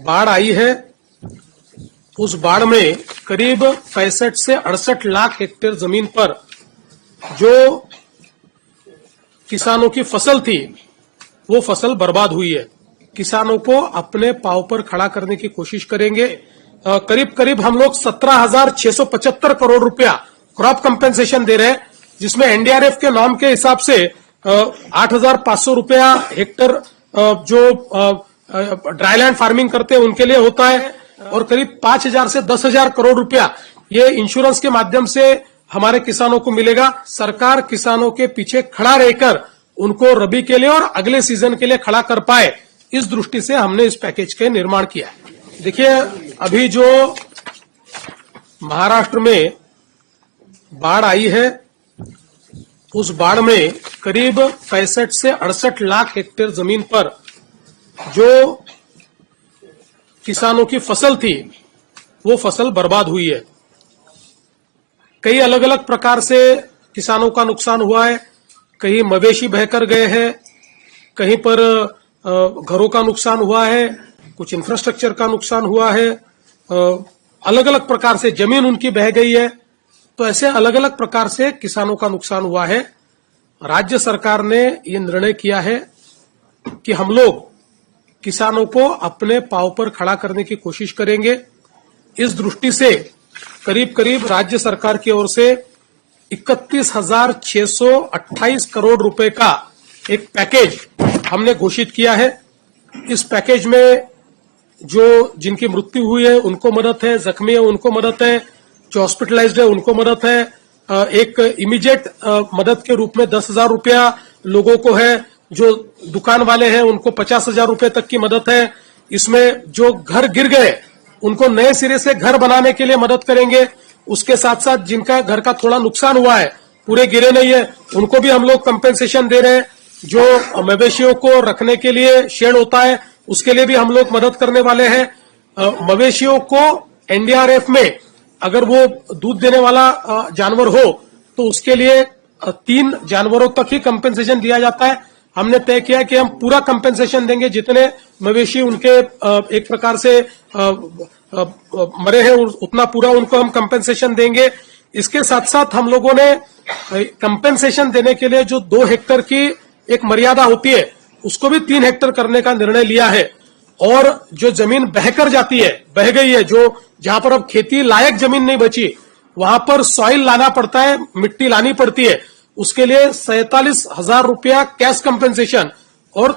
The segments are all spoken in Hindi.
बाढ़ आई है, उस बाढ़ में करीब 65 से 68 लाख हेक्टेयर जमीन पर जो किसानों की फसल थी वो फसल बर्बाद हुई है। किसानों को अपने पांव पर खड़ा करने की कोशिश करेंगे। करीब करीब हम लोग 17,675 करोड़ रुपया क्रॉप कंपेंसेशन दे रहे हैं, जिसमें एनडीआरएफ के नॉर्म के हिसाब से 8,500 रुपया हेक्टर जो ड्राईलैंड फार्मिंग करते हैं उनके लिए होता है, और करीब 5,000 से 10,000 करोड़ रुपया ये इंश्योरेंस के माध्यम से हमारे किसानों को मिलेगा। सरकार किसानों के पीछे खड़ा रहकर उनको रबी के लिए और अगले सीजन के लिए खड़ा कर पाए, इस दृष्टि से हमने इस पैकेज के निर्माण किया है। देखिए, अभी जो महाराष्ट्र में बाढ़ आई है, उस बाढ़ में करीब 65 से 68 लाख हेक्टेयर जमीन पर जो किसानों की फसल थी वो फसल बर्बाद हुई है। कई अलग अलग प्रकार से किसानों का नुकसान हुआ है। कहीं मवेशी बहकर गए हैं, कहीं पर घरों का नुकसान हुआ है, कुछ इंफ्रास्ट्रक्चर का नुकसान हुआ है, अलग अलग प्रकार से जमीन उनकी बह गई है। तो ऐसे अलग अलग प्रकार से किसानों का नुकसान हुआ है। राज्य सरकार ने ये निर्णय किया है कि हम लोग किसानों को अपने पांव पर खड़ा करने की कोशिश करेंगे। इस दृष्टि से करीब करीब राज्य सरकार की ओर से 31,628 करोड़ रुपए का एक पैकेज हमने घोषित किया है। इस पैकेज में जो जिनकी मृत्यु हुई है उनको मदद है, जख्मी है उनको मदद है, जो हॉस्पिटलाइज्ड है उनको मदद है, एक इमीडिएट मदद के रूप में 10,000 रुपया लोगों को है, जो दुकान वाले हैं उनको 50,000 रुपए तक की मदद है। इसमें जो घर गिर गए उनको नए सिरे से घर बनाने के लिए मदद करेंगे। उसके साथ साथ जिनका घर का थोड़ा नुकसान हुआ है, पूरे गिरे नहीं है, उनको भी हम लोग कंपेंसेशन दे रहे हैं। जो मवेशियों को रखने के लिए शेड होता है उसके लिए भी हम लोग मदद करने वाले हैं। मवेशियों को एनडीआरएफ में अगर वो दूध देने वाला जानवर हो तो उसके लिए 3 जानवरों तक ही कंपेंसेशन दिया जाता है। हमने तय किया कि हम पूरा कंपेंसेशन देंगे, जितने मवेशी उनके एक प्रकार से मरे हैं उतना पूरा उनको हम कंपेंसेशन देंगे। इसके साथ साथ हम लोगों ने कंपेंसेशन देने के लिए जो 2 हेक्टर की एक मर्यादा होती है उसको भी 3 हेक्टर करने का निर्णय लिया है। और जो जमीन बहकर जाती है, बह गई है, जो जहां पर अब खेती लायक जमीन नहीं बची, वहां पर सॉइल लाना पड़ता है, मिट्टी लानी पड़ती है। उसके लिए 47,000 रुपया कैश कंपेंसेशन और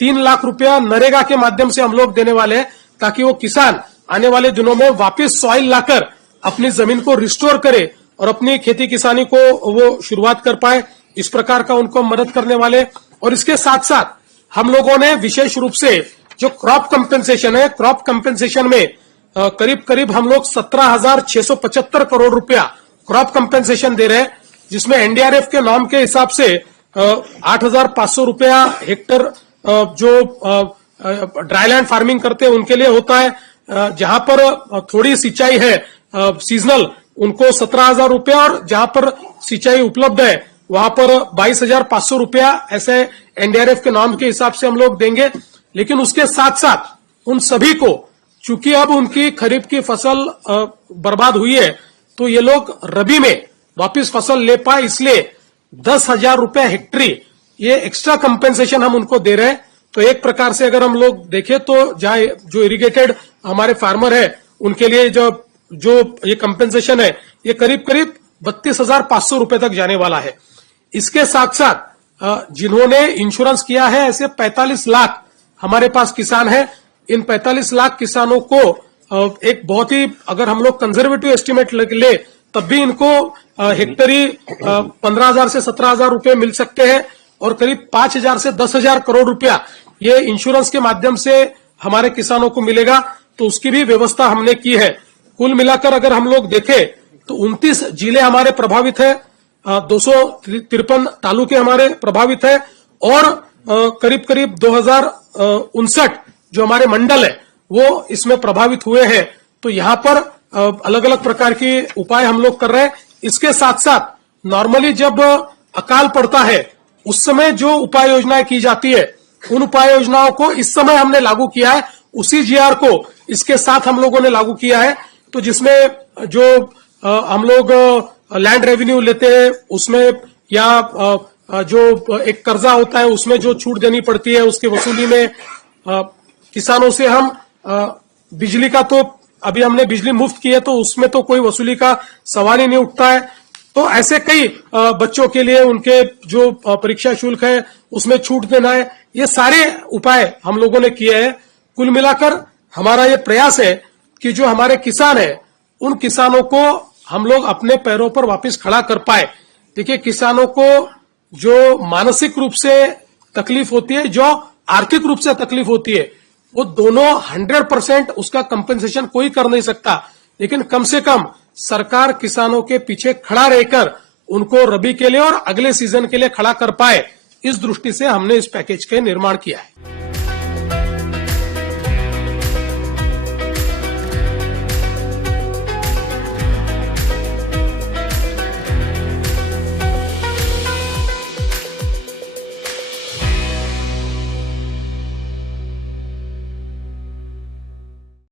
3 लाख रुपया नरेगा के माध्यम से हम लोग देने वाले हैं, ताकि वो किसान आने वाले दिनों में वापस सॉइल लाकर अपनी जमीन को रिस्टोर करे और अपनी खेती किसानी को वो शुरुआत कर पाए। इस प्रकार का उनको मदद करने वाले। और इसके साथ साथ हम लोगों ने विशेष रूप से जो क्रॉप कंपेंसेशन है, क्रॉप कंपेंसेशन में करीब करीब हम लोग 17,675 करोड़ रुपया क्रॉप कंपेंसेशन दे रहे हैं, जिसमें एनडीआरएफ के नॉर्म के हिसाब से 8,500 रुपया हेक्टर जो ड्राईलैंड फार्मिंग करते हैं उनके लिए होता है। जहां पर थोड़ी सिंचाई है सीजनल, उनको 17,000 रुपया, और जहां पर सिंचाई उपलब्ध है वहां पर 22,500 रुपया ऐसे एनडीआरएफ के नॉर्म के हिसाब से हम लोग देंगे। लेकिन उसके साथ साथ उन सभी को, चूंकि अब उनकी खरीफ की फसल बर्बाद हुई है, तो ये लोग रबी में वापस फसल ले पाए, इसलिए 10,000 रुपया हेक्टरी ये एक्स्ट्रा कंपेंसेशन हम उनको दे रहे हैं। तो एक प्रकार से अगर हम लोग देखें तो जहां जो इरिगेटेड हमारे फार्मर है उनके लिए जो ये कंपेंसेशन है ये करीब करीब 32,500 रुपए तक जाने वाला है। इसके साथ साथ जिन्होंने इंश्योरेंस किया है, ऐसे 45 लाख हमारे पास किसान हैं। इन 45 लाख किसानों को एक बहुत ही, अगर हम लोग कंजर्वेटिव एस्टिमेट ले तब भी इनको हेक्टरी 15,000 से 17,000 रुपए मिल सकते हैं, और करीब 5,000 से 10,000 करोड़ रुपया ये इंश्योरेंस के माध्यम से हमारे किसानों को मिलेगा। तो उसकी भी व्यवस्था हमने की है। कुल मिलाकर अगर हम लोग देखें तो 29 जिले हमारे प्रभावित है, 253 तालुके हमारे प्रभावित है, और करीब करीब 2059 जो हमारे मंडल है वो इसमें प्रभावित हुए हैं। तो यहाँ पर अलग अलग प्रकार के उपाय हम लोग कर रहे हैं। इसके साथ साथ नॉर्मली जब अकाल पड़ता है उस समय जो उपाय योजनाएं की जाती है, उन उपाय योजनाओं को इस समय हमने लागू किया है। उसी जीआर को इसके साथ हम लोगों ने लागू किया है। तो जिसमें जो हम लोग लैंड रेवेन्यू लेते हैं उसमें या जो एक कर्जा होता है उसमें जो छूट देनी पड़ती है उसकी वसूली में किसानों से हम बिजली का तो अभी हमने बिजली मुफ्त की है तो उसमें तो कोई वसूली का सवाल ही नहीं उठता है। तो ऐसे कई बच्चों के लिए उनके जो परीक्षा शुल्क है उसमें छूट देना है, ये सारे उपाय हम लोगों ने किए हैं। कुल मिलाकर हमारा ये प्रयास है कि जो हमारे किसान है उन किसानों को हम लोग अपने पैरों पर वापस खड़ा कर पाए। देखिए, किसानों को जो मानसिक रूप से तकलीफ होती है, जो आर्थिक रूप से तकलीफ होती है, वो दोनों 100% उसका कंपेंसेशन कोई कर नहीं सकता, लेकिन कम से कम सरकार किसानों के पीछे खड़ा रहकर उनको रबी के लिए और अगले सीजन के लिए खड़ा कर पाए, इस दृष्टि से हमने इस पैकेज के निर्माण किया है।